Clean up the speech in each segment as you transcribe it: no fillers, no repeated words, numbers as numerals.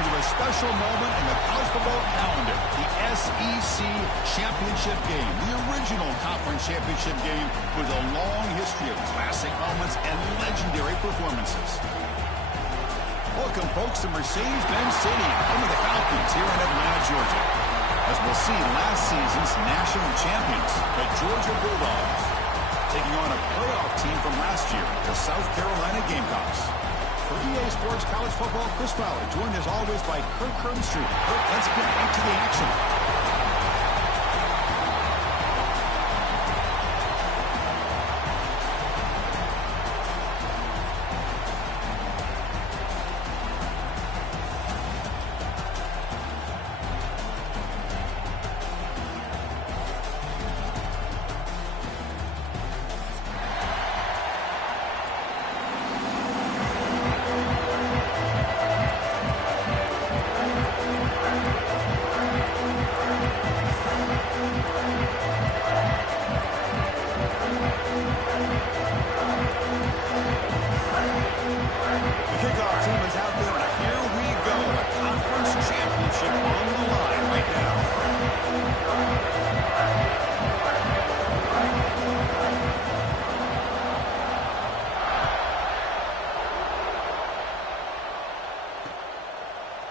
into a special moment in the college football calendar, the SEC Championship game, the original conference championship game with a long history of classic moments and legendary performances. Welcome, folks, to Mercedes-Benz Stadium, home of the Falcons here in Atlanta, Georgia. As we'll see, last season's national champions, the Georgia Bulldogs, taking on a playoff team from last year, the South Carolina Gamecocks. For EA Sports College Football, Chris Fowler, joined as always by Kirk Herbstreit. Kirk, let's get right to the action.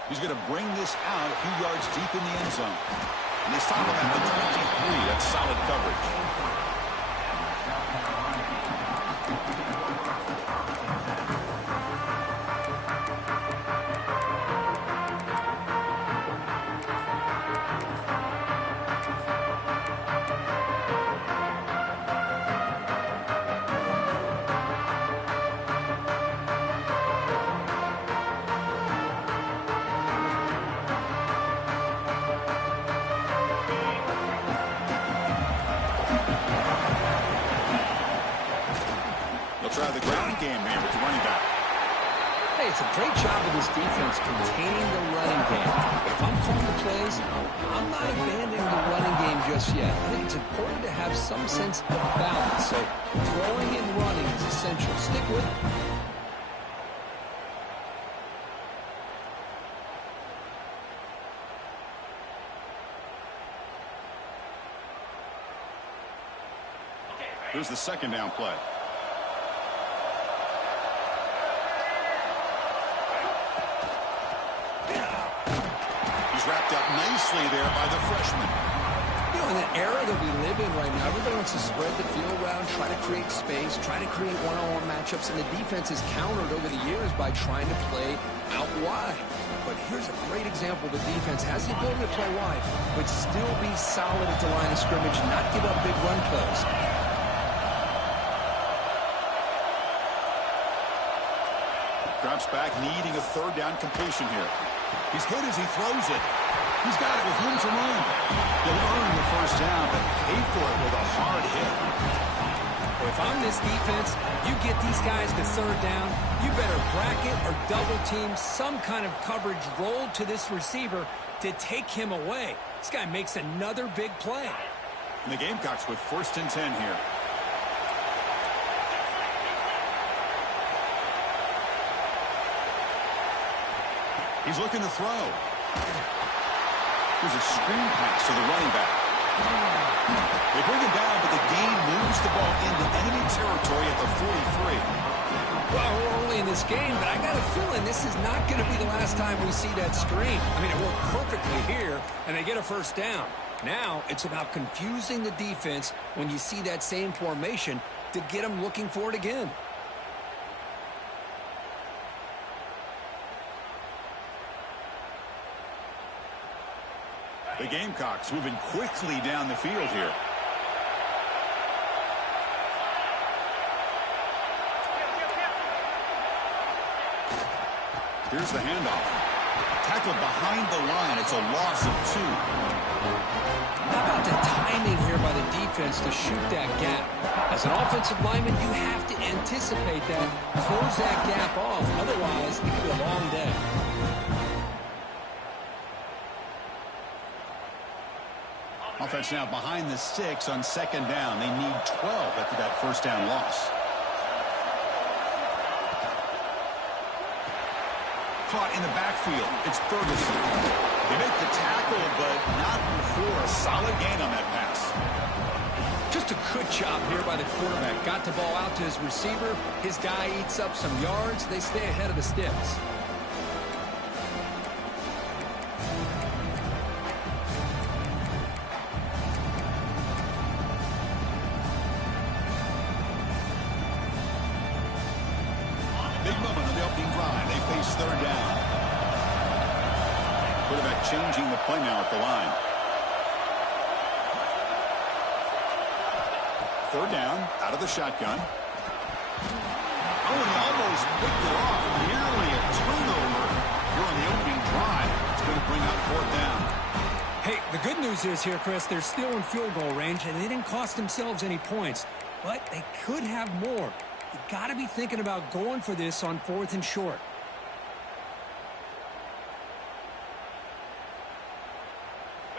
He's going to bring this out a few yards deep in the end zone. And they stop him at the 23. That's solid coverage. Try the ground game here with the running back. Hey, it's a great job of this defense containing the running game. If I'm calling the plays, I'm not abandoning the running game just yet. I think it's important to have some sense of balance. So throwing and running is essential. Stick with it. Here's the second down play. Wrapped up nicely there by the freshman. You know, in the era that we live in right now, everybody wants to spread the field around, try to create space, try to create one-on-one matchups, and the defense is countered over the years by trying to play out wide. But here's a great example. The defense has the ability to play wide, but still be solid at the line of scrimmage and not give up big run plays. Drops back, needing a third down completion here. He's hit as he throws it. He's got it with room to run. He'll earn the first down, but pay for it with a hard hit. Well, if I'm this defense, you get these guys to third down, you better bracket or double team some kind of coverage roll to this receiver to take him away. This guy makes another big play. And the Gamecocks with 1st and 10 here. He's looking to throw. There's a screen pass to the running back. They bring him down, but the gain moves the ball into enemy territory at the 43. Well, we're early in this game, but I got a feeling this is not going to be the last time we see that screen. I mean, it worked perfectly here, and they get a first down. Now it's about confusing the defense when you see that same formation to get them looking for it again. The Gamecocks moving quickly down the field here. Here's the handoff. Tackled behind the line. It's a loss of 2. How about the timing here by the defense to shoot that gap? As an offensive lineman, you have to anticipate that, close that gap off. Otherwise, it could be a long day. Offense now behind the 6 on 2nd down. They need 12 after that first down loss. caught in the backfield. It's Ferguson. They make the tackle, but not before a solid gain on that pass. Just a good job here by the quarterback. Got the ball out to his receiver. His guy eats up some yards. They stay ahead of the sticks. Big moment on the opening drive. They face third down. Quarterback changing the play now at the line. Third down, out of the shotgun. Oh, and he almost picked it off. Nearly a turnover here on the opening drive. It's going to bring up fourth down. Hey, the good news is here, Chris, they're still in field goal range, and they didn't cost themselves any points. But they could have more. You got to be thinking about going for this on 4th and short.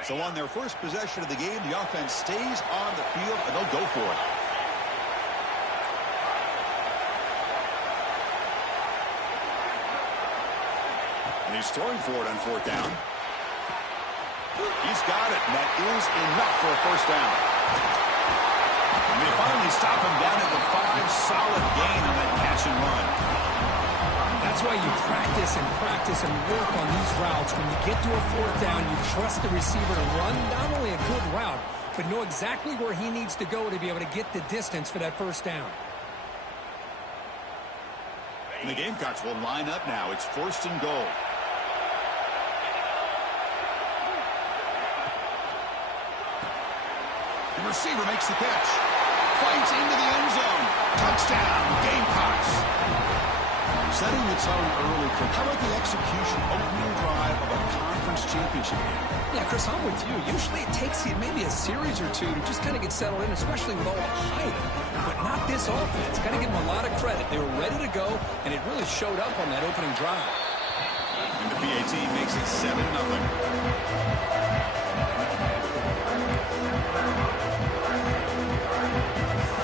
So on their first possession of the game, the offense stays on the field, and they'll go for it. And he's throwing for it on fourth down. He's got it, and that is enough for a first down. And they finally stop him down at the 5. Solid gain on that catch and run. That's why you practice and work on these routes. When you get to a 4th down, you trust the receiver to run not only a good route, but know exactly where he needs to go to be able to get the distance for that first down. And the Gamecocks will line up now. It's 1st and goal. The receiver makes the catch. Fights into the end zone. Touchdown, Gamecocks. Setting the tone early, Kirk. How about the execution, opening drive of a conference championship game? Yeah, Chris, I'm with you. Usually it takes you maybe a series or two to just kind of get settled in, especially with all the hype. But not this offense. Got to give them a lot of credit. They were ready to go, and it really showed up on that opening drive. And the PAT makes it 7-0.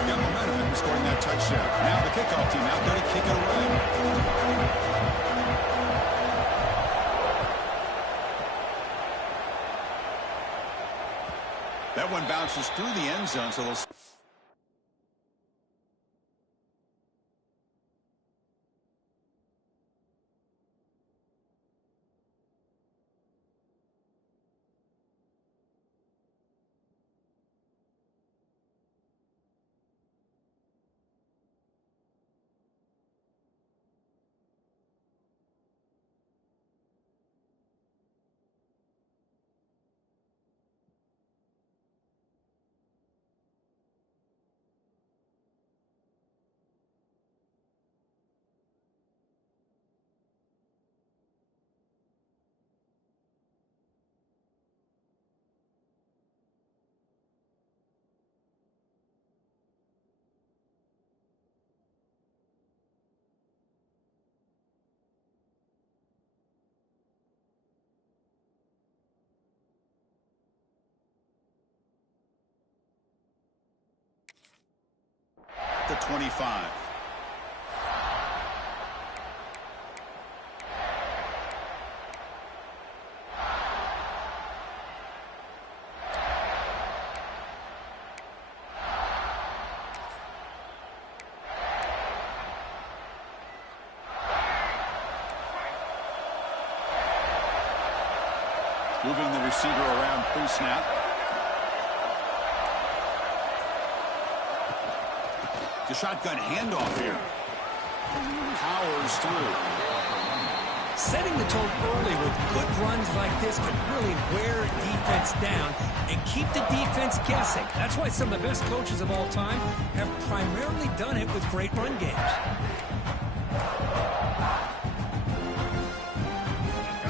Got momentum after scoring that touchdown. Now the kickoff team out there to kick it away. That one bounces through the end zone, so they'll... The 25. Moving the receiver around pre-snap. The shotgun handoff here. Powers through. Setting the tone early with good runs like this can really wear a defense down and keep the defense guessing. That's why some of the best coaches of all time have primarily done it with great run games.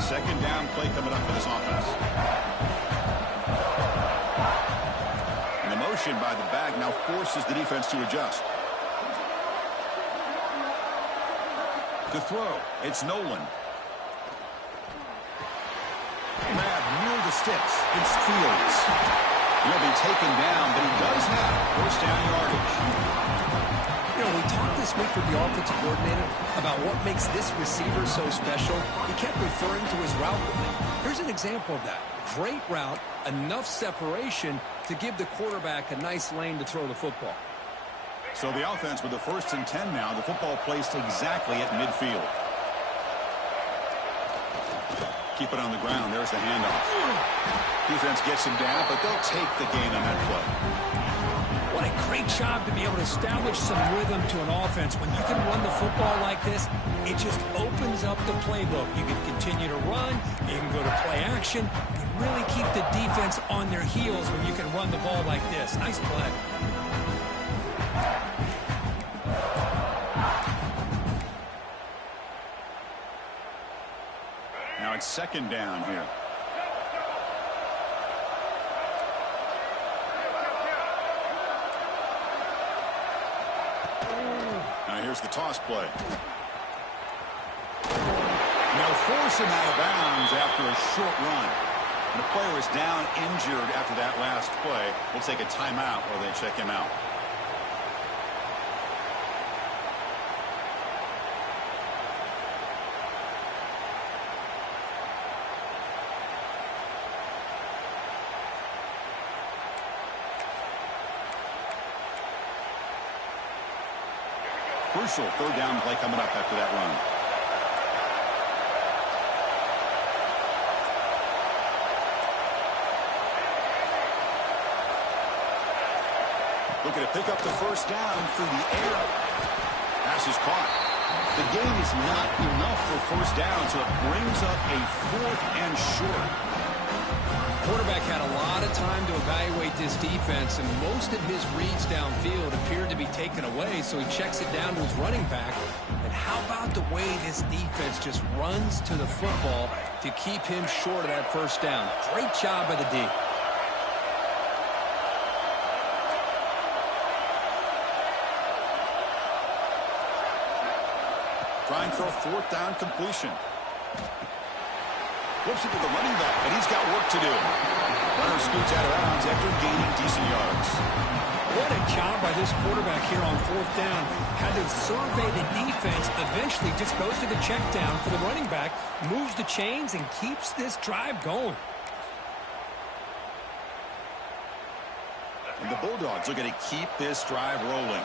Second down play coming up for this offense. And the motion by the back now forces the defense to adjust. To throw, it's Nolan. Grab near the sticks. It's Fields. He'll be taken down, but he does have first down yardage. You know, we talked this week with the offensive coordinator about what makes this receiver so special, he kept referring to his route running. Here's an example of that. Great route, enough separation to give the quarterback a nice lane to throw the football. So the offense with the 1st and 10 now. The football placed exactly at midfield. Keep it on the ground. There's the handoff. Defense gets him down, but they'll take the gain on that play. What a great job to be able to establish some rhythm to an offense. When you can run the football like this, it just opens up the playbook. You can continue to run. You can go to play action. You really keep the defense on their heels when you can run the ball like this. Nice play. Now it's 2nd down here. Now here's the toss play. They'll force him out of bounds after a short run. And the player is down injured after that last play. We'll take a timeout while they check him out. Crucial 3rd down play coming up after that run. Looking to pick up the 1st down through the air. Pass is caught. The gain is not enough for 1st down, so it brings up a 4th and short. Quarterback had a lot of time to evaluate this defense, and most of his reads downfield appeared to be taken away, so he checks it down to his running back. And how about the way this defense just runs to the football to keep him short of that 1st down? Great job by the D. Trying for a 4th down completion. Flips it to the running back, but he's got work to do. Runner scoots out of bounds after gaining decent yards. What a job by this quarterback here on 4th down. Had to survey the defense, eventually just goes to the check down for the running back, moves the chains, and keeps this drive going. And the Bulldogs are going to keep this drive rolling.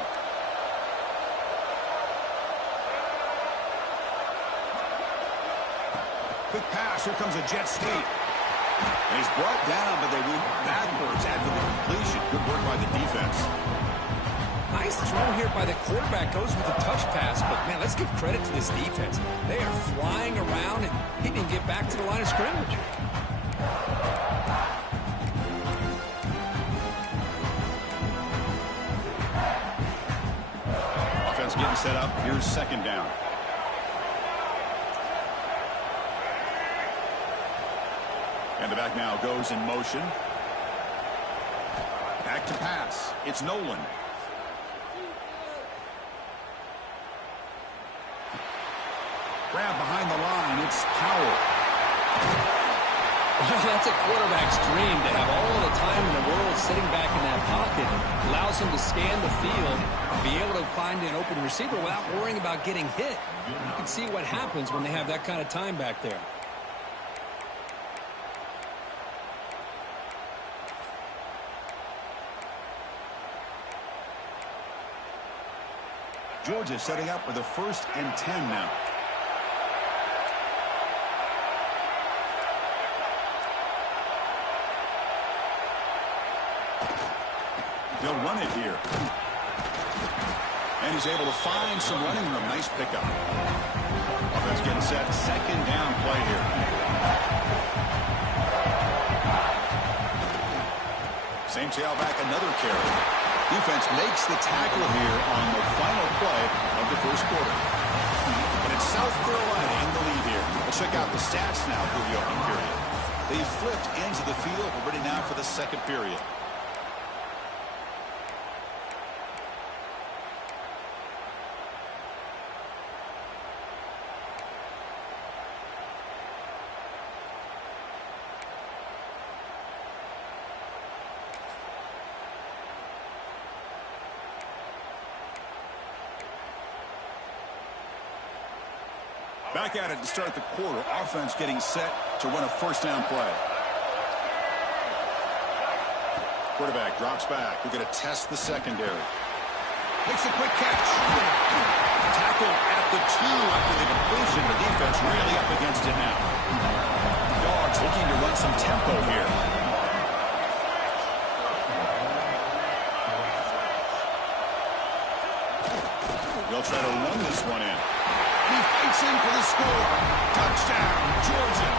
Quick pass. Here comes a jet sweep. And he's brought down, but they went backwards after the completion. Good work by the defense. Nice throw here by the quarterback. Goes with a touch pass, but, man, let's give credit to this defense. They are flying around, and he didn't get back to the line of scrimmage. Offense getting set up. Here's 2nd down. And the back now goes in motion. Back to pass. It's Nolan. Grab behind the line. It's Powell. Well, that's a quarterback's dream to have all the time in the world sitting back in that pocket. Allows him to scan the field and be able to find an open receiver without worrying about getting hit. You can see what happens when they have that kind of time back there. Georgia setting up with a 1st and 10 now. They'll run it here. And he's able to find some running room. Nice pickup. Offense getting set. 2nd down play here. Same tailback, another carry. Defense makes the tackle here on the final play of the 1st quarter. And it's South Carolina in the lead here. We'll check out the stats now for the opening period. They flipped into the field. We're ready now for the 2nd period. Back at it to start the quarter. Offense getting set to run a first down play. Quarterback drops back. We're going to test the secondary. Makes a quick catch. Tackle at the 2 after the completion. The defense really up against it now. Dogs looking to run some tempo here. They'll try to run this one in. He fights in for the score. Touchdown, Georgia.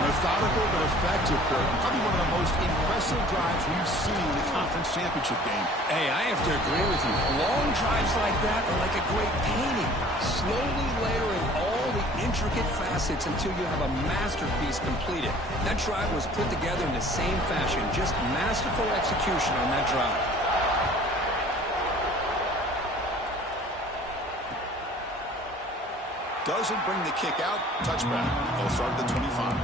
Methodical but effective, Curtin. Probably one of the most impressive drives we've seen in the conference championship game. Hey, I have to agree with you. Long drives like that are like a great painting. Slowly layering all the intricate facets until you have a masterpiece completed. That drive was put together in the same fashion. Just masterful execution on that drive. Doesn't bring the kick out. Touchback. They'll start at the 25.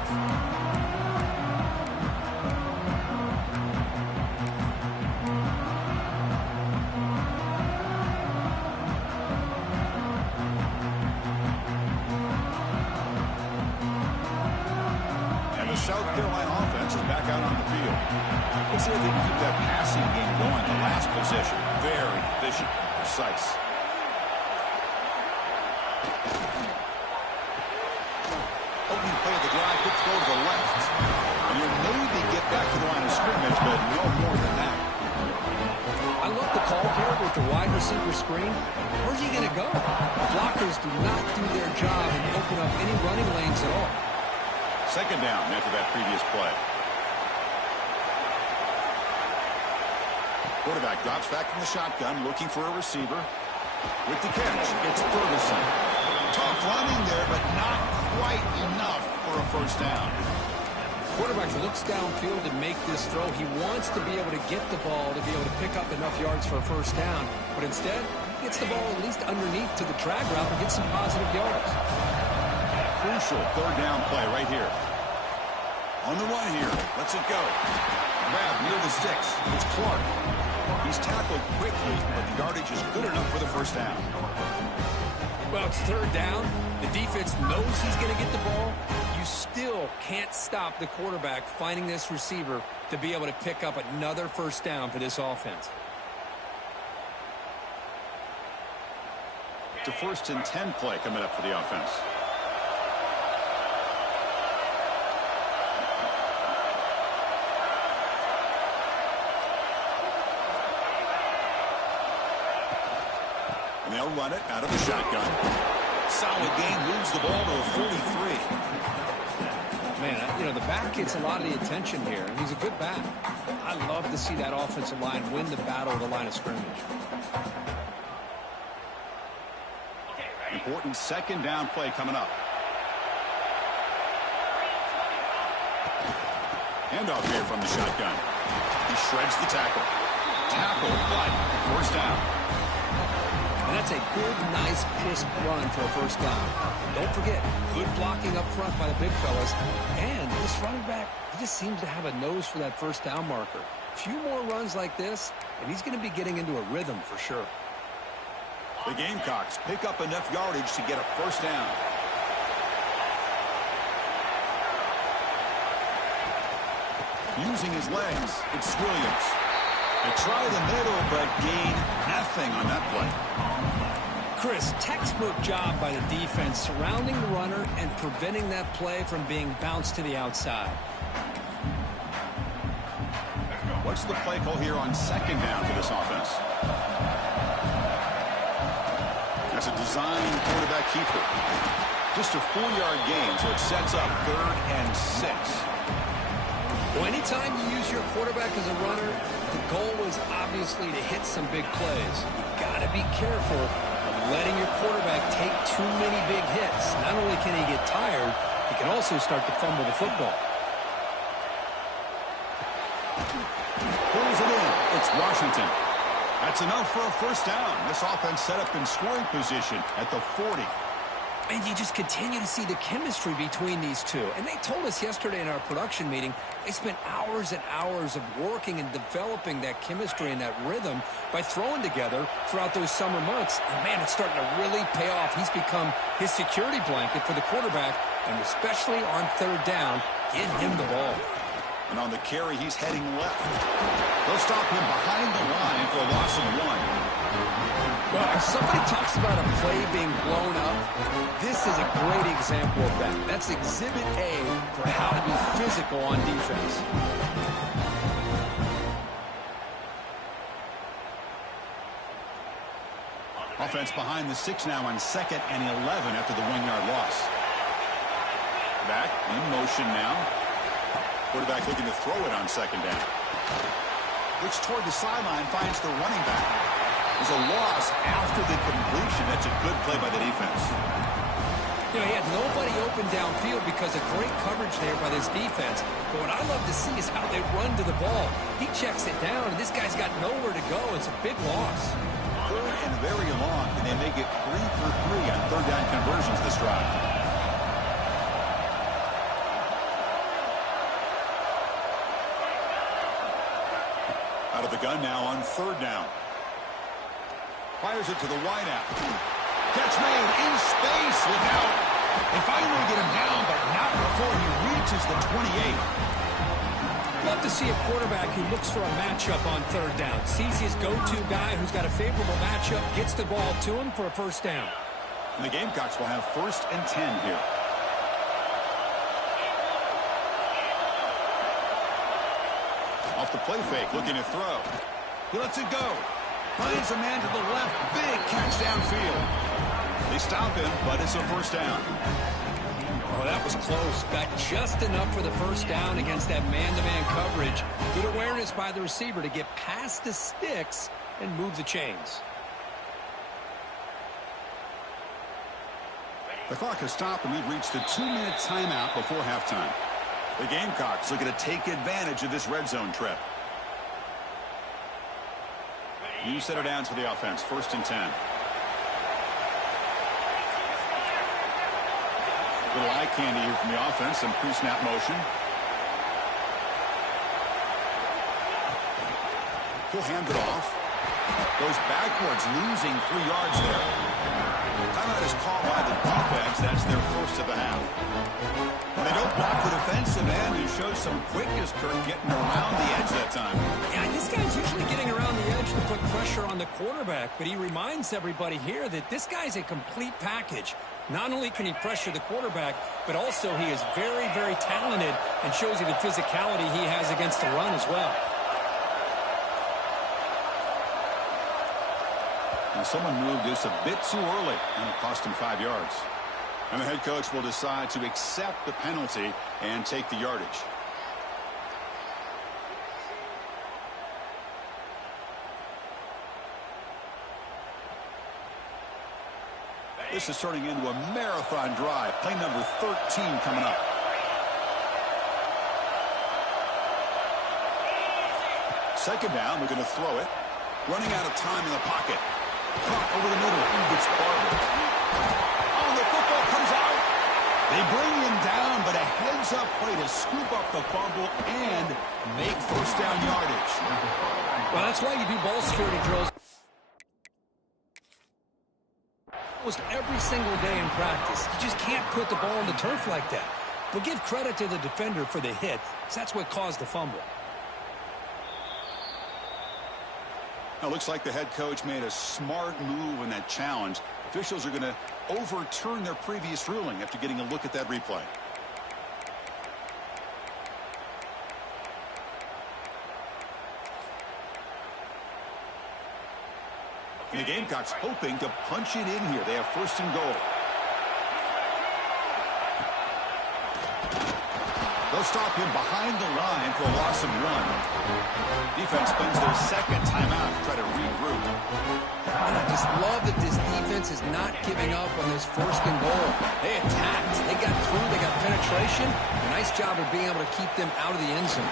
And the South Carolina offense is back out on the field. Let's see if they can keep that passing game going. The last possession. Very efficient and precise. Opening play of the drive, quick throw to the left. And he'll maybe get back to the line of scrimmage, but no more than that. I love the call here with the wide receiver screen. Where's he going to go? Blockers do not do their job and open up any running lanes at all. Second down after that previous play. Quarterback drops back from the shotgun, looking for a receiver. With the catch, it's Ferguson. Tough running there, but not quite enough for a first down. Quarterback looks downfield to make this throw. He wants to be able to get the ball to be able to pick up enough yards for a first down, but instead, he gets the ball at least underneath to the drag route and gets some positive yards. Crucial third down play right here. On the run here. Lets it go. Grab near the sticks. It's Clark. He's tackled quickly, but the yardage is good enough for the first down. Well, it's third down. The defense knows he's going to get the ball. You still can't stop the quarterback finding this receiver to be able to pick up another first down for this offense. It's a 1st and 10 play coming up for the offense. And they'll run it out of the shotgun. Solid gain, moves the ball to a 43. Man, you know, the back gets a lot of the attention here, and he's a good back. I love to see that offensive line win the battle of the line of scrimmage. Important second down play coming up. Handoff here from the shotgun. He shreds the tackle. Tackle, but first down. And that's a good, nice, crisp run for a first down. Don't forget, good blocking up front by the big fellas. And this running back, he just seems to have a nose for that first down marker. A few more runs like this, and he's going to be getting into a rhythm for sure. The Gamecocks pick up enough yardage to get a first down. Using his legs, it's Williams. They try the middle, but gain nothing on that play. Chris, textbook job by the defense surrounding the runner and preventing that play from being bounced to the outside. What's the play call here on second down for this offense? That's a design quarterback keeper. Just a 4-yard gain, so it sets up 3rd and 6. Well, anytime you use your quarterback as a runner, the goal is obviously to hit some big plays. You've got to be careful of letting your quarterback take too many big hits. Not only can he get tired, he can also start to fumble the football. Pulls it in. It's Washington. That's enough for a first down. This offense set up in scoring position at the 40. And you just continue to see the chemistry between these two. And they told us yesterday in our production meeting, they spent hours and hours of working and developing that chemistry and that rhythm by throwing together throughout those summer months. And, man, it's starting to really pay off. He's become his security blanket for the quarterback, and especially on third down, get him the ball. And on the carry, he's heading left. They'll stop him behind the line for a loss of 1. Well, if somebody talks about a play being blown up, this is a great example of that. That's exhibit A for how to be physical on defense. Offense behind the 6 now on 2nd and 11 after the 1-yard loss. Back in motion now. Quarterback looking to throw it on 2nd down. Looks toward the sideline, finds the running back. There's a loss after the completion. That's a good play by the defense. You know, he had nobody open downfield because of great coverage there by this defense. But what I love to see is how they run to the ball. He checks it down, and this guy's got nowhere to go. It's a big loss. 3rd and very long, and they make it 3 for 3 on 3rd down conversions this drive. Out of the gun now on 3rd down. Fires it to the wideout. Catch made in space. Look out. They finally get him down, but not before he reaches the 28. Love to see a quarterback who looks for a matchup on 3rd down. Sees his go-to guy who's got a favorable matchup, gets the ball to him for a 1st down. And the Gamecocks will have 1st and 10 here. Off the play fake, looking to throw. He lets it go. Finds a man to the left. Big catch downfield. They stop him, but it's a 1st down. Oh, that was close. Got just enough for the 1st down against that man-to-man coverage. Good awareness by the receiver to get past the sticks and move the chains. The clock has stopped, and we've reached the 2-minute timeout before halftime. The Gamecocks looking to take advantage of this red zone trip. New set of downs for the offense. 1st and 10. Little eye candy here from the offense. Some pre-snap motion. He'll hand it off. Goes backwards, losing 3 yards there. Timeout is called by the defense. That's their 1st of the half. When they don't block the defensive end, he shows some quickness, Kirk, getting around the edge that time. Yeah, this guy's usually getting around the edge to put pressure on the quarterback, but he reminds everybody here that this guy's a complete package. Not only can he pressure the quarterback, but also he is very, very talented and shows you the physicality he has against the run as well. And someone moved this a bit too early, and it cost him 5 yards. And the head coach will decide to accept the penalty and take the yardage. This is turning into a marathon drive. Play number 13 coming up. Second down, we're going to throw it. Running out of time in the pocket. Caught over the middle. Gets Barber. Oh, the football comes out. They bring him down, but a heads-up play to scoop up the fumble and make 1st down yardage. Well, that's why you do ball security drills almost every single day in practice. You just can't put the ball on the turf like that. But give credit to the defender for the hit, because that's what caused the fumble. Now, it looks like the head coach made a smart move in that challenge. Officials are going to overturn their previous ruling after getting a look at that replay. And the Gamecocks hoping to punch it in here. They have 1st and goal. They'll stop him behind the line for a loss of 1. Defense spends their 2nd timeout to try to regroup. And I just love that this defense is not giving up on this 1st and goal. They attacked. They got through. They got penetration. A nice job of being able to keep them out of the end zone.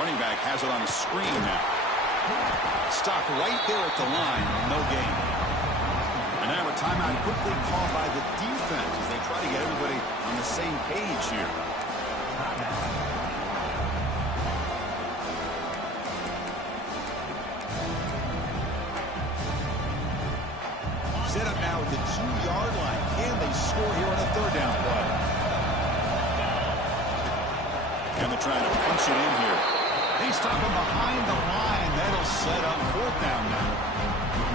Running back has it on the screen now. Stopped right there at the line. No gain. And now a timeout quickly called by the defense as they try to get everybody on the same page here. Set up now at the 2-yard line. Can they score here on a third down play? And they're trying to punch it in here. They stop him behind the line. That'll set up fourth down now.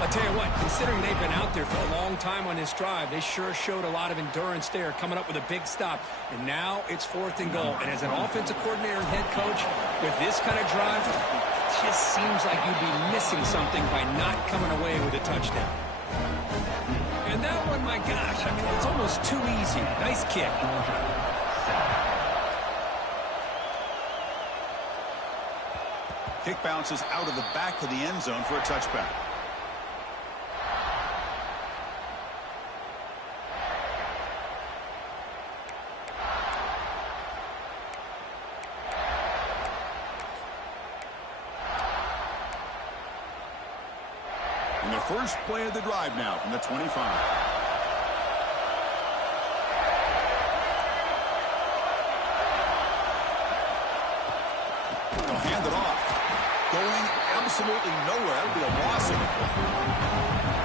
I'll tell you what, considering they've been out there for a long time on this drive, they sure showed a lot of endurance there, coming up with a big stop. And now it's 4th and goal. And as an offensive coordinator and head coach, with this kind of drive, it just seems like you'd be missing something by not coming away with a touchdown. And that one, my gosh, I mean, it's almost too easy. Nice kick. Kick bounces out of the back of the end zone for a touchback. And the first play of the drive now from the 25. They'll hand it off. Going absolutely nowhere. That would be a loss of the play.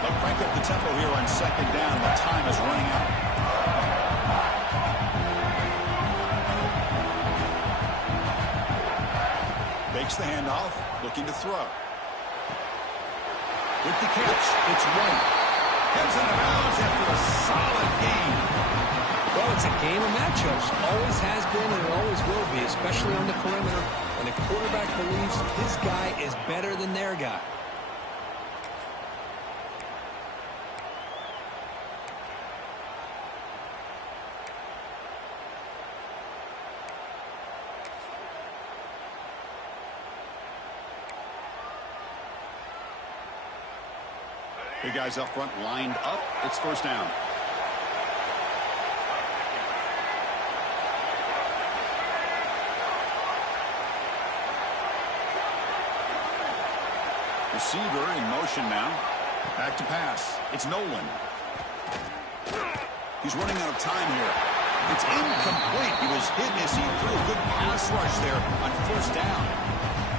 They'll crank up the tempo here on second down. The time is running out. Fakes the handoff. Looking to throw. With the catch, it's White. Gets out of bounds after a solid game. Well, it's a game of matchups. Always has been and it always will be, especially on the perimeter. When the quarterback believes his guy is better than their guy. Big guys up front lined up. It's first down. Receiver in motion now. Back to pass. It's Nolan. He's running out of time here. It's incomplete. He was hit as he threw a good pass rush there on first down.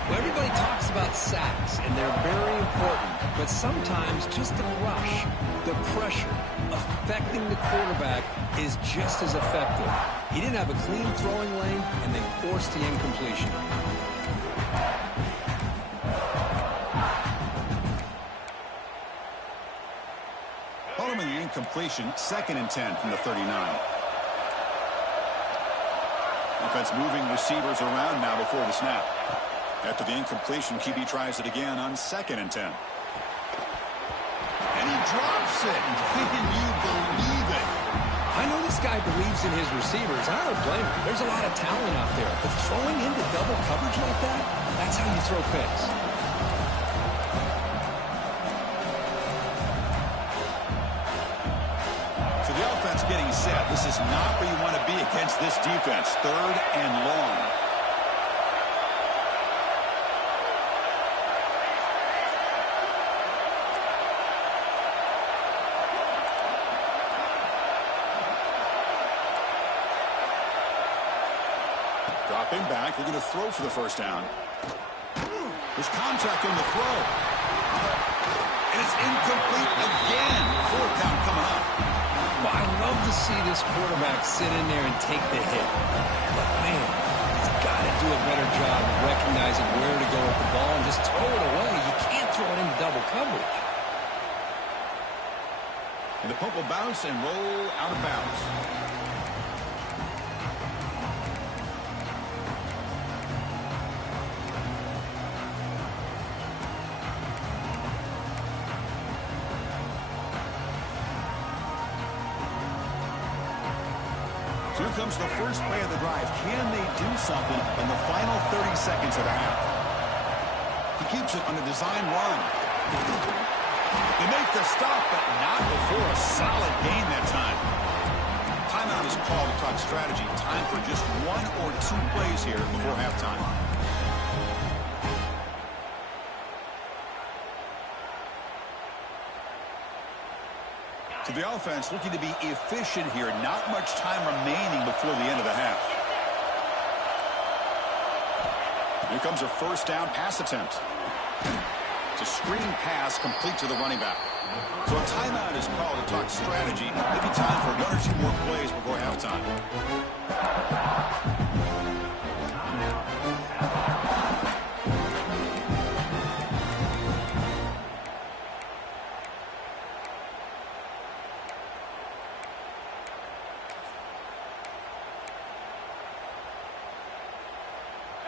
Well, everybody talks about sacks, and they're very important. But sometimes just the rush, the pressure, affecting the quarterback is just as effective. He didn't have a clean throwing lane, and they forced the incompletion. Following the incompletion, 2nd and 10 from the 39. Offense moving receivers around now before the snap. After the incompletion, QB tries it again on 2nd and 10. And he drops it. Can you believe it? I know this guy believes in his receivers. I don't blame him. There's a lot of talent out there. But throwing into double coverage like that, that's how you throw picks. So the offense getting set. This is not where you want to be against this defense. 3rd and long. Dropping back, they're going to throw for the first down. There's contact on the throw. And it's incomplete again. 4th down coming up. Well, I love to see this quarterback sit in there and take the hit. But, man, he's got to do a better job of recognizing where to go with the ball and just throw it away. You can't throw it into double coverage. And the punt will bounce and roll out of bounds. So here comes the first play of the drive. Can they do something in the final 30 seconds of the half? He keeps it on a design run. They make the stop, but not before a solid gain that time. Timeout is called to talk strategy. Time for just 1 or 2 plays here before halftime. So the offense looking to be efficient here. Not much time remaining before the end of the half. Here comes a first down pass attempt. It's a screen pass complete to the running back. So a timeout is called to talk strategy. Maybe time for one or two more plays before halftime.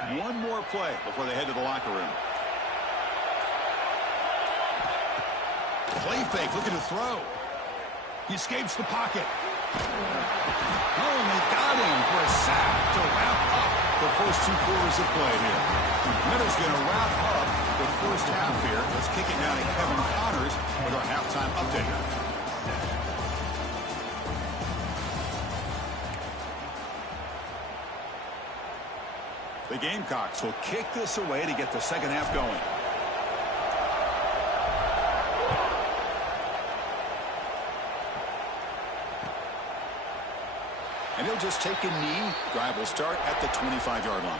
One more play before they head to the locker room. Play fake, looking to throw. He escapes the pocket. Oh, and they got him for a sack to wrap up the first 2 quarters of play here. Minnesot's going to wrap up the first half here. Let's kick it now to Kevin Connors with our halftime update. The Gamecocks will kick this away to get the second half going. And he'll just take a knee. Drive will start at the 25-yard line.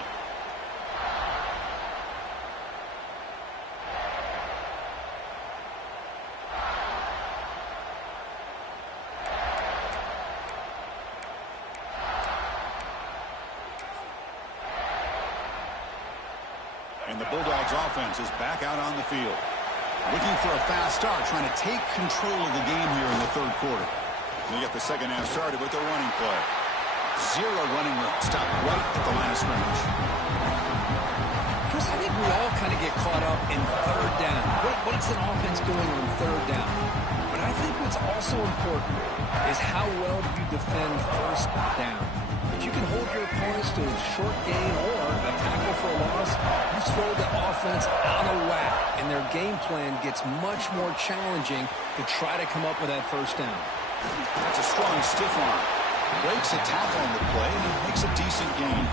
And the Bulldogs offense is back out on the field. Looking for a fast start, trying to take control of the game here in the third quarter. They get the second half started with their running play. 0 running room. Stop right at the line of scrimmage. Chris, I think we all kind of get caught up in third down. What's an offense doing on third down? But I think what's also important is how well do you defend first down. If you can hold your opponents to a short gain or a tackle for a loss, you throw the offense out of whack, and their game plan gets much more challenging to try to come up with that first down. That's a strong stiff arm. Breaks a tackle on the play, and he makes a decent gain.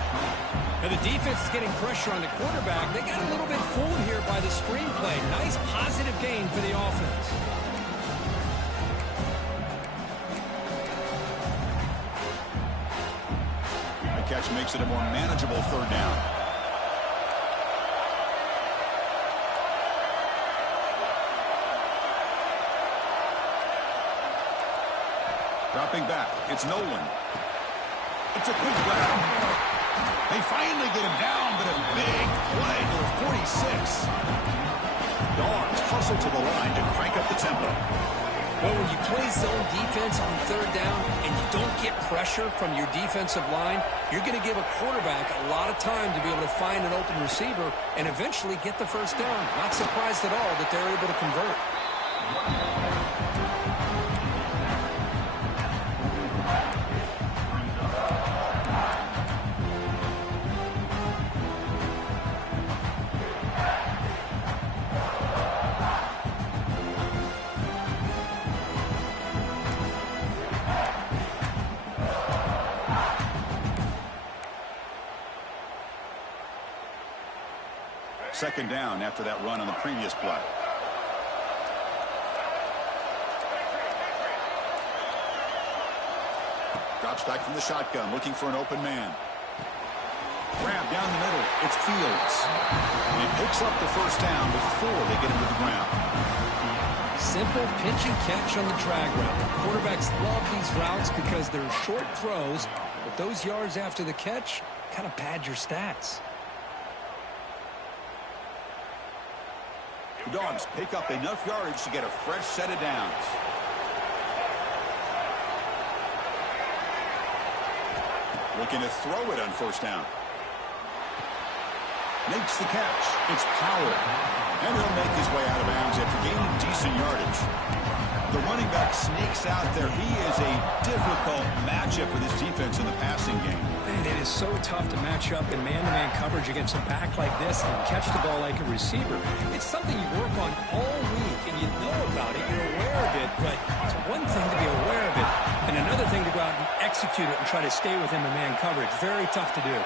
And the defense is getting pressure on the quarterback. They got a little bit fooled here by the screenplay. Nice positive gain for the offense. The catch makes it a more manageable third down. Dropping back, it's Nolan. It's a quick grab. They finally get him down, but a big play to the 46. Dogs hustle to the line to crank up the tempo. Well, when you play zone defense on third down and you don't get pressure from your defensive line, you're going to give a quarterback a lot of time to be able to find an open receiver and eventually get the first down. Not surprised at all that they're able to convert. Second down after that run on the previous play. Drops back from the shotgun, looking for an open man. Grab down the middle. It's Fields. And he picks up the first down before they get him to the ground. Simple pitch and catch on the drag route. Quarterbacks love these routes because they're short throws, but those yards after the catch kind of pad your stats. The Dogs pick up enough yardage to get a fresh set of downs. Looking to throw it on first down. Makes the catch. It's Powell. And he'll make his way out of bounds after gaining decent yardage. The running back sneaks out there. He is a difficult matchup for this defense in the passing game. Man, it is so tough to match up in man-to-man coverage against a back like this and catch the ball like a receiver. It's something you work on all week, and you know about it, you're aware of it, but it's one thing to be aware of it, and another thing to go out and execute it and try to stay within the man coverage. Very tough to do.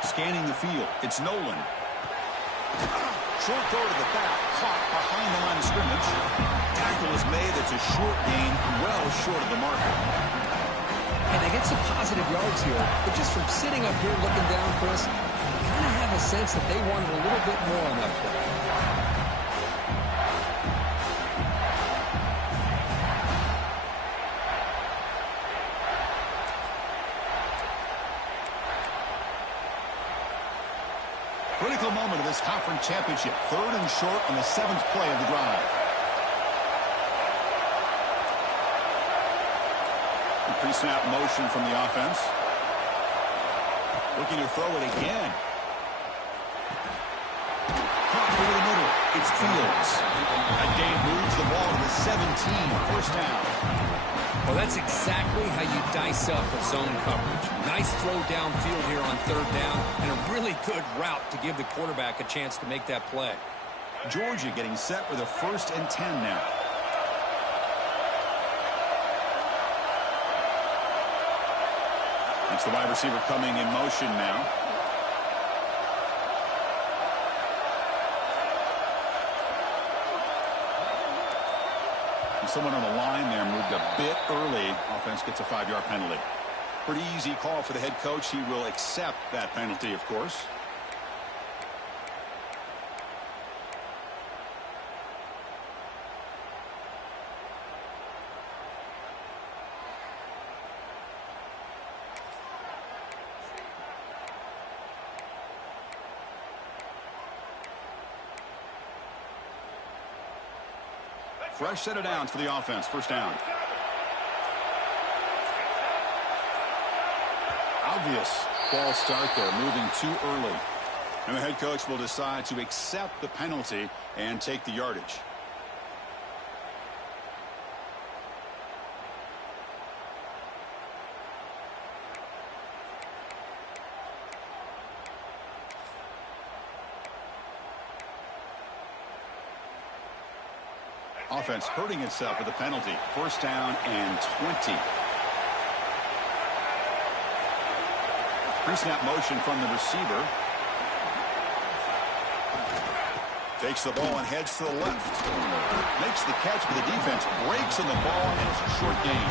Scanning the field, it's Nolan. short throw to the back, caught behind the line of scrimmage. Tackle is made. It's a short gain, well short of the marker. And they get some positive yards here, but just from sitting up here looking down, Chris, you kind of have a sense that they wanted a little bit more on that play. Critical moment of this conference championship. 3rd and short on the 7th play of the drive. Pre-snap motion from the offense. Looking to throw it again. Caught through the middle. It's Fields. That gain moves the ball to the 17. First down. Well, that's exactly how you dice up a zone coverage. Nice throw downfield here on 3rd down, and a really good route to give the quarterback a chance to make that play. Georgia getting set with a 1st and 10 now. It's the wide receiver coming in motion now. And someone on the line there moved a bit early. Offense gets a 5-yard penalty. Pretty easy call for the head coach. He will accept that penalty, of course. Fresh set of downs for the offense. First down. Obvious false start there, moving too early. And the head coach will decide to accept the penalty and take the yardage. Offense hurting itself with a penalty. First down and 20. Pre-snap motion from the receiver. Takes the ball and heads to the left. Makes the catch, but the defense breaks on the ball, and it's a short gain.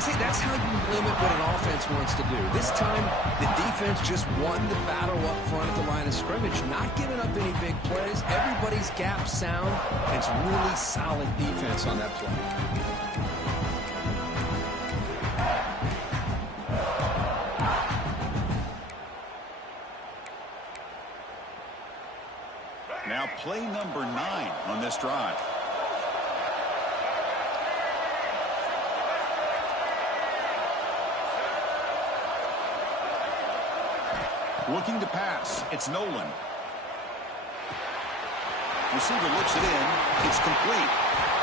See, that's how you limit what an offense wants to do. This time, the defense just won the battle up front at the line of scrimmage, not giving up any big plays. Everybody's gap sound, and it's really solid defense on that play. Now play number 9 on this drive. Looking to pass. It's Nolan. Receiver looks it in. It's complete.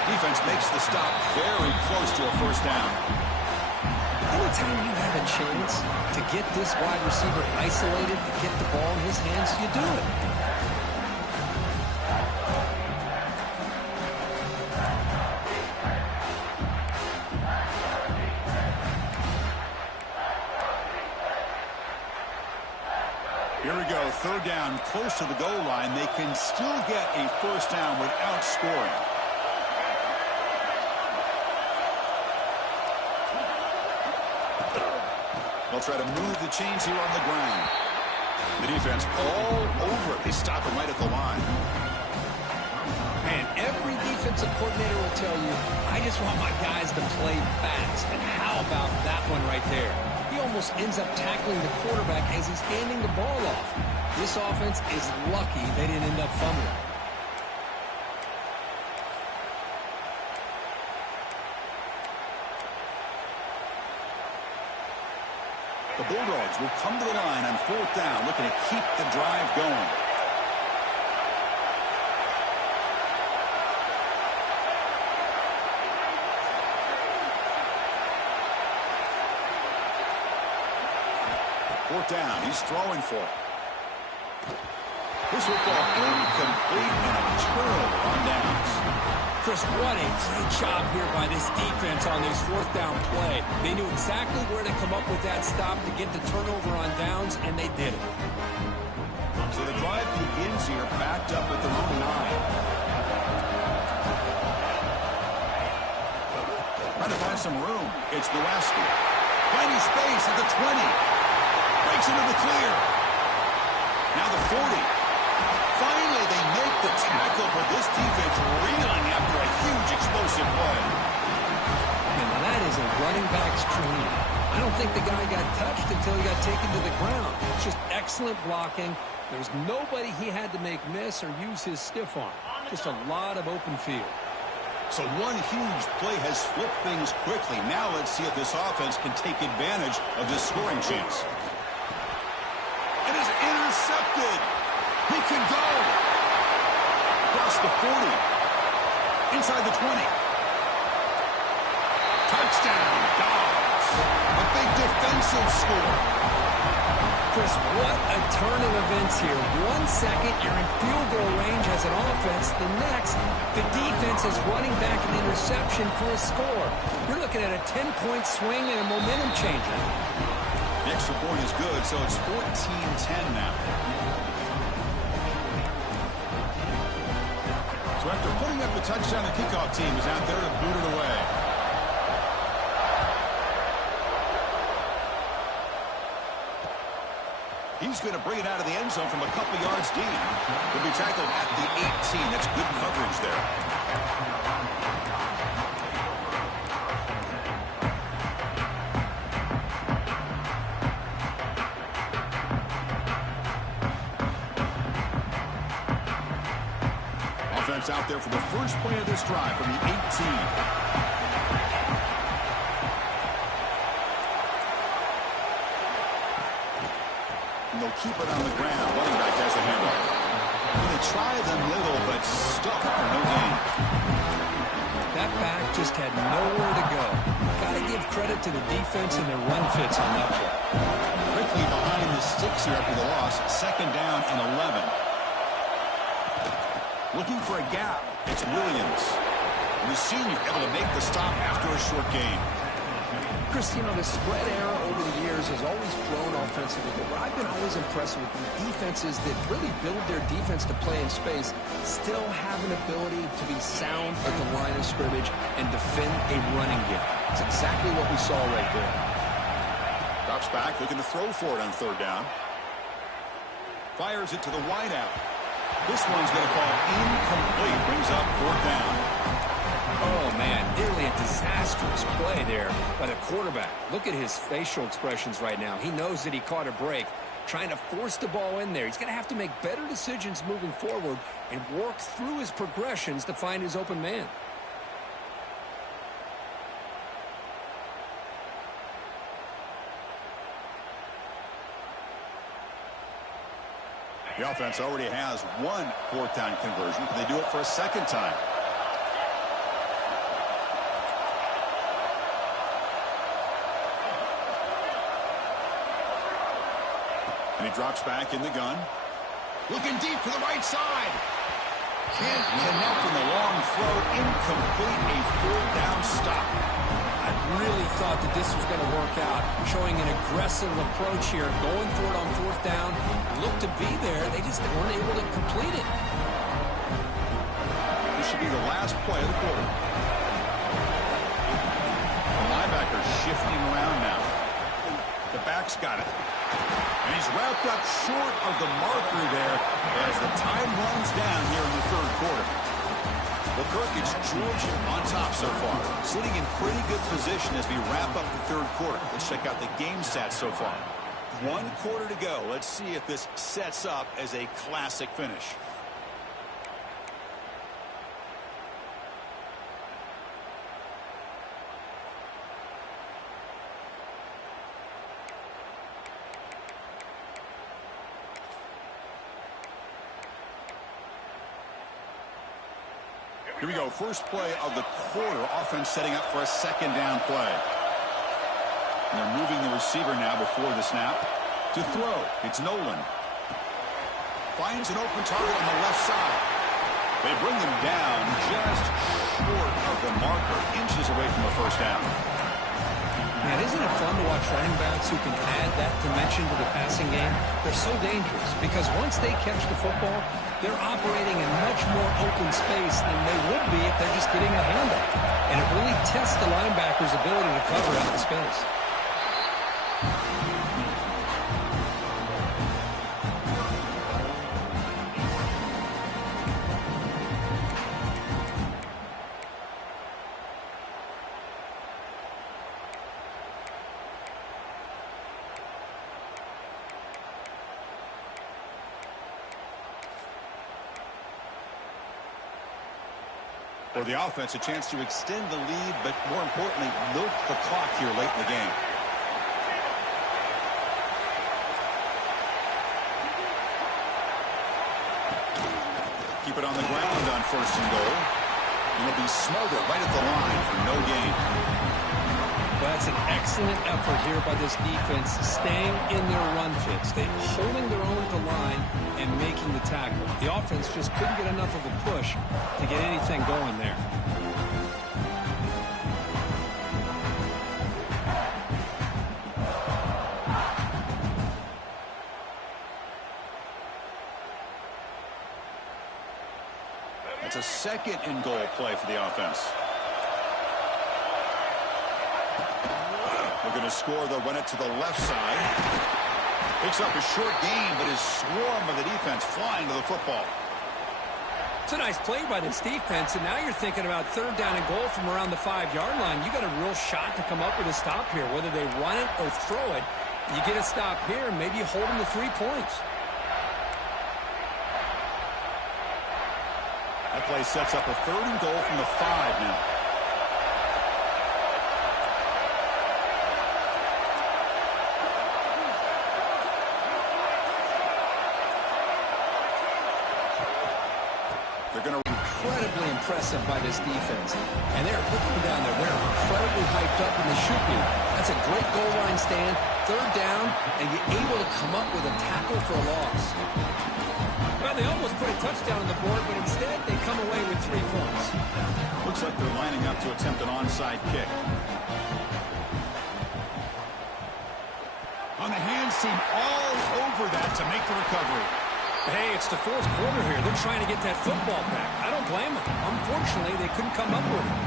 Defense makes the stop very close to a first down. Anytime you have a chance to get this wide receiver isolated, to get the ball in his hands, you do it. Here we go, 3rd down, close to the goal line. They can still get a first down without scoring. They'll try to move the chains here on the ground. The defense all over it. They stop him right at the line. And every defensive coordinator will tell you, I just want my guys to play fast. And how about that one right there? He almost ends up tackling the quarterback as he's handing the ball off. This offense is lucky they didn't end up fumbling. The Bulldogs will come to the line on 4th down, looking to keep the drive going. Fourth down, he's throwing for it. This football incomplete and a turnover on downs. Chris, what a great job here by this defense on this 4th down play. They knew exactly where to come up with that stop to get the turnover on downs, and they did it. So the drive begins Lions here backed up at their own 9. Trying to find some room. It's Nowinski. Finding space at the 20. Breaks into the clear. Now the 40. Finally, they make the tackle, but this defense reeling after a huge explosive play. And that is a running back's dream. I don't think the guy got touched until he got taken to the ground. It's just excellent blocking. There's nobody he had to make miss or use his stiff arm. Just a lot of open field. So one huge play has flipped things quickly. Now let's see if this offense can take advantage of this scoring chance. It is intercepted. He can go. Across the 40. Inside the 20. Touchdown, Dogs. A big defensive score. Chris, what a turn of events here. 1 second, you're in field goal range as an offense. The next, the defense is running back an interception for a score. You're looking at a 10-point swing and a momentum changer. The extra point is good, so it's 14-10 now. So after putting up the touchdown, the kickoff team is out there to boot it away. He's going to bring it out of the end zone from a couple yards deep. He'll be tackled at the 18. That's good coverage there. Offense out there for the first play of this drive from the 18. They'll keep it on the ground. Running back has the handoff. They try them little, but stuck for no gain. That back just had nowhere to go. Got to give credit to the defense and their run fits on that play. Quickly behind the sticks here after the loss. 2nd down and 11. Looking for a gap. It's Williams. And the senior able to make the stop after a short gain. Chris, you know, the spread era over the years has always grown offensively, but what I've been always impressed with defenses that really build their defense to play in space still have an ability to be sound at the line of scrimmage and defend a running game. It's exactly what we saw right there. Drops back, looking to throw for it on 3rd down. Fires it to the wideout. This one's going to fall incomplete. Brings up 4th down. Oh, man, nearly a disastrous play there by the quarterback. Look at his facial expressions right now. He knows that he caught a break, trying to force the ball in there. He's going to have to make better decisions moving forward and work through his progressions to find his open man. The offense already has one 4th down conversion. Can they do it for a 2nd time? And he drops back in the gun. Looking deep to the right side. Can't connect in the long throw. Incomplete. A 4th down stop. I really thought that this was going to work out. Showing an aggressive approach here. Going for it on 4th down. Looked to be there. They just weren't able to complete it. This should be the last play of the quarter. The linebacker shifting around now. The back's got it. And he's wrapped up short of the marker there as the time runs down here in the 3rd quarter. Well, Kirk, it's Georgia on top so far. Sitting in pretty good position as we wrap up the 3rd quarter. Let's check out the game stats so far. 1 quarter to go. Let's see if this sets up as a classic finish. Here we go. First play of the quarter. Offense setting up for a 2nd down play. And they're moving the receiver now before the snap. To throw, it's Nolan. Finds an open target on the left side. They bring him down just short of the marker. Inches away from the 1st down. Man, isn't it fun to watch running backs who can add that dimension to the passing game? They're so dangerous because once they catch the football, they're operating in much more open space than they would be if they're just getting a handoff. And it really tests the linebacker's ability to cover out the space. For the offense, a chance to extend the lead, but more importantly, milk the clock here late in the game. Keep it on the ground on 1st and goal. And it'll be smothered right at the line for no gain. Well, that's an excellent effort here by this defense, staying in their run fits. They're holding their own at the line and making the tackle. The offense just couldn't get enough of a push to get anything going there. It's a 2nd and goal play for the offense. Looking to score, they'll run it to the left side. Picks up a short gain, but is swarmed by the defense flying to the football. It's a nice play by this defense, and now you're thinking about 3rd down and goal from around the 5-yard line. You got a real shot to come up with a stop here. Whether they run it or throw it, you get a stop here, and maybe you hold them to 3 points. That play sets up a 3rd and goal from the 5 now. They're going to Incredibly impressive by this defense. And they're looking down there. They're incredibly hyped up, and they should be. That's a great goal line stand. 3rd down, and you're able to come up with a tackle for a loss. Well, they almost put a touchdown on the board, but instead they come away with 3 points. looks like they're lining up to attempt an onside kick. On the hands team all over that to make the recovery. Hey, it's the 4th quarter here. They're trying to get that football back. I don't blame them. Unfortunately, they couldn't come up with it.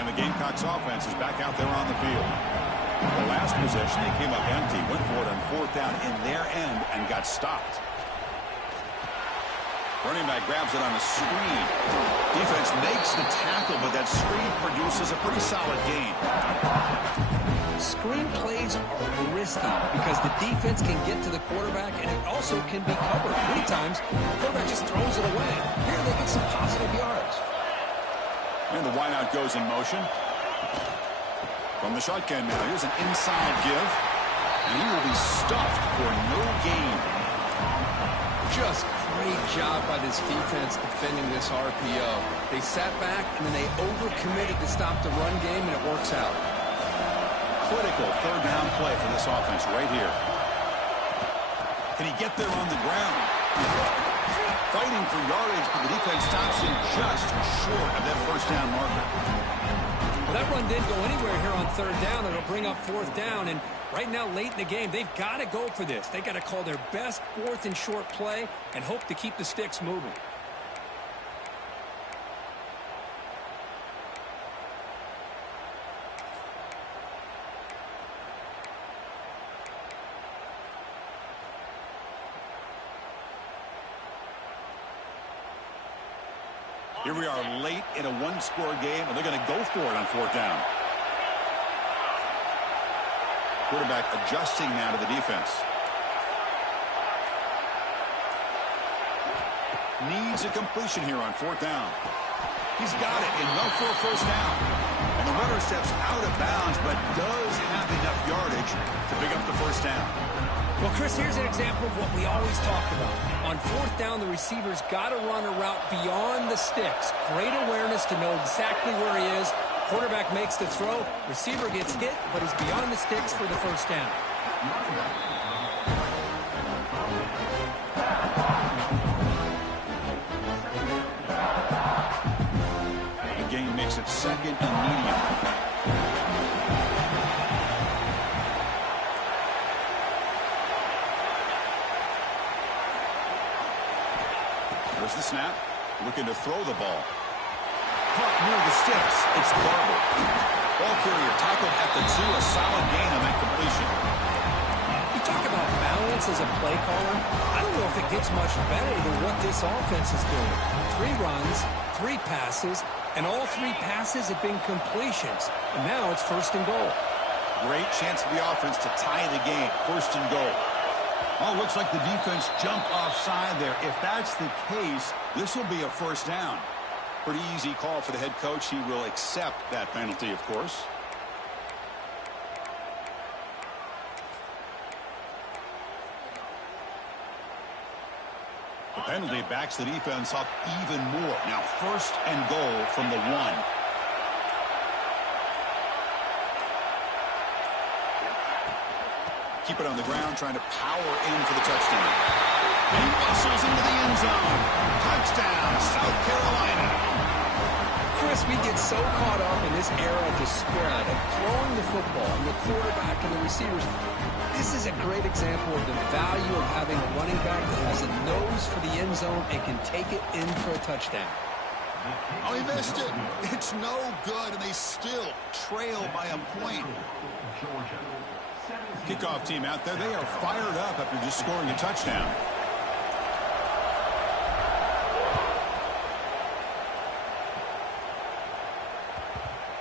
And the Gamecocks offense is back out there on the field. The last possession, they came up empty, went for it on 4th down in their end and got stopped. Running back grabs it on a screen. Defense makes the tackle, but that screen produces a pretty solid gain. Screen plays are risky because the defense can get to the quarterback, and it also can be covered. Many times, the quarterback just throws it away. Here they get some positive yards. And the wideout goes in motion. From the shotgun now, here's an inside give. And he will be stuffed for no gain. Just great job by this defense defending this RPO. They sat back, and then they overcommitted to stop the run game, and it works out. Critical 3rd down play for this offense right here. Can he get there on the ground? Fighting for yardage, but the defense stops him just short of that 1st down marker. Well, that run didn't go anywhere here on 3rd down. It'll bring up 4th down, and right now, late in the game, they've got to go for this. They've got to call their best 4th and short play and hope to keep the sticks moving. Here we are late in a 1-score game, and they're going to go for it on 4th down. Quarterback adjusting now to the defense. Needs a completion here on 4th down. He's got it, enough for a 1st down. And the runner steps out of bounds, but does have enough yardage to pick up the 1st down. Well, Chris, here's an example of what we always talk about. On 4th down, the receiver's got to run a route beyond the sticks. Great awareness to know exactly where he is. Quarterback makes the throw. Receiver gets hit, but is beyond the sticks for the 1st down. The game makes it 2nd and medium. There's the snap. Looking to throw the ball. Caught near the sticks. It's Barber. Ball carrier tackled at the 2. A solid gain on that completion. You talk about balance as a play caller. I don't know if it gets much better than what this offense is doing. 3 runs, 3 passes, and all 3 passes have been completions. And now it's 1st and goal. Great chance for the offense to tie the game. 1st and goal. Oh, looks like the defense jumped offside there. If that's the case, this will be a 1st down. Pretty easy call for the head coach. He will accept that penalty, of course. The penalty backs the defense up even more. Now 1st and goal from the 1. Keep it on the ground, trying to power in for the touchdown. And he muscles into the end zone. Touchdown, South Carolina. Chris, we get so caught up in this era of the spread, of throwing the football, and the quarterback and the receivers. This is a great example of the value of having a running back that has a nose for the end zone and can take it in for a touchdown. Oh, he missed it. It's no good, and they still trail by a point. Kickoff team out there. They are fired up after just scoring a touchdown.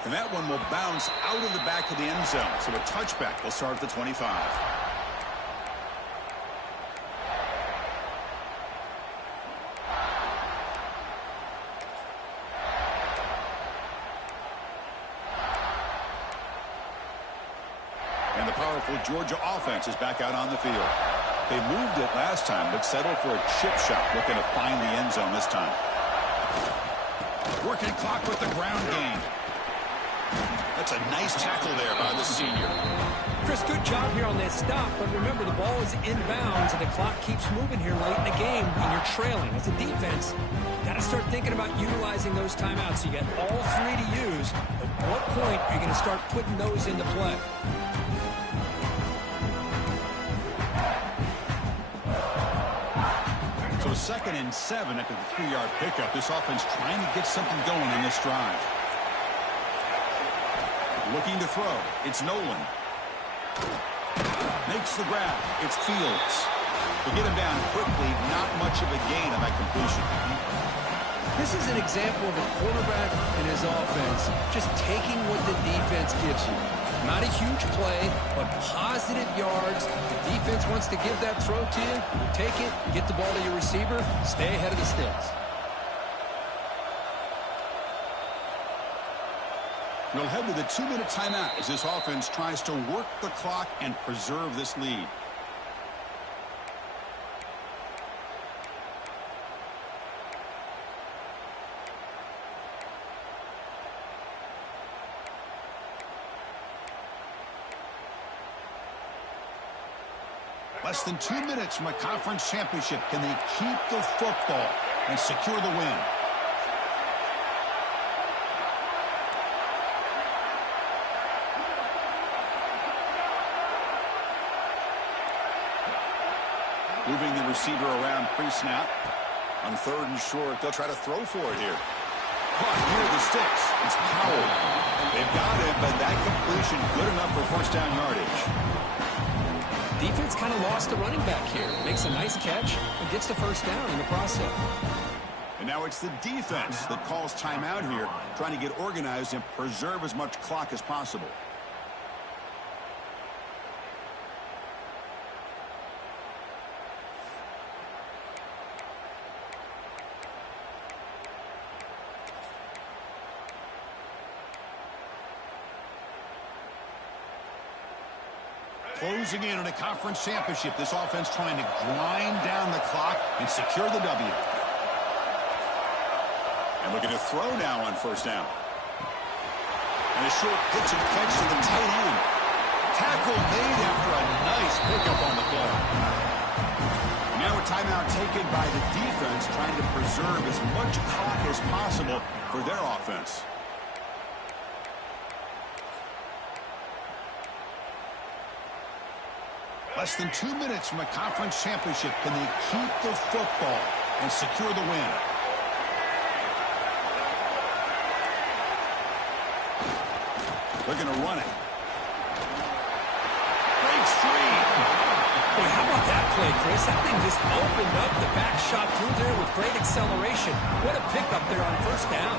And that one will bounce out of the back of the end zone. So a touchback will start at the 25. And the powerful Georgia offense is back out on the field. They moved it last time, but settled for a chip shot, looking to find the end zone this time. Working clock with the ground game. That's a nice tackle there by the senior. Chris, good job here on that stop, but remember, the ball is inbounds, and the clock keeps moving here late in the game, and you're trailing. As a defense, you got to start thinking about utilizing those timeouts. You got all 3 to use. At what point are you going to start putting those into play? So 2nd and 7 after the 3-yard pickup. This offense trying to get something going in this drive. Looking to throw. It's Nolan. Makes the grab. It's Fields. They get him down quickly. Not much of a gain on that completion. This is an example of a quarterback and his offense just taking what the defense gives you. Not a huge play, but positive yards. The defense wants to give that throw to you. You take it, get the ball to your receiver, stay ahead of the sticks. We'll head to the 2-minute timeout as this offense tries to work the clock and preserve this lead. Less than 2 minutes from a conference championship. Can they keep the football and secure the win? Moving the receiver around pre-snap. On 3rd and short, they'll try to throw for it here. Caught near the sticks. It's Powell. They've got it, but that completion good enough for 1st down yardage. Defense kind of lost the running back here. Makes a nice catch and gets the 1st down in the process. And now it's the defense that calls timeout here, trying to get organized and preserve as much clock as possible. Closing in on a conference championship. This offense trying to grind down the clock and secure the W. And looking to throw now on 1st down. And a short pitch and catch to the tight end. Tackle made after a nice pickup on the play. Now a timeout taken by the defense, trying to preserve as much clock as possible for their offense. Less than 2 minutes from a conference championship. Can they keep the football and secure the win. They're going to run it. Breaks free. Hey, how about that play, Chris? That thing just opened up the back shot through there with great acceleration. What a pickup there on first down.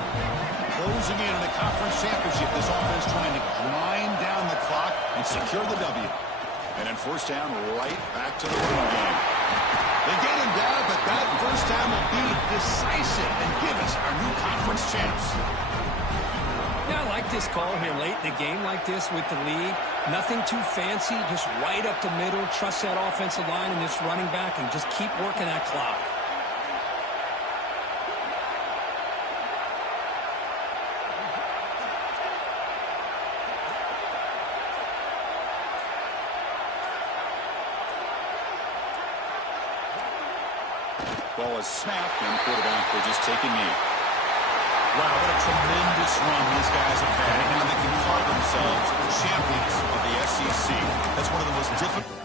Closing in on the conference championship, this offense trying to grind down the clock and secure the W. And then first down, right back to the running game. They get him down, but that first down will be decisive and give us our new conference champs. Yeah, I like this call here late in the game like this with the lead. Nothing too fancy, just right up the middle. Trust that offensive line and this running back and just keep working that clock. Ball is snapped, and quarterback will just take a knee. Wow, what a tremendous run these guys have had, and now they can call themselves champions of the SEC. That's one of the most difficult.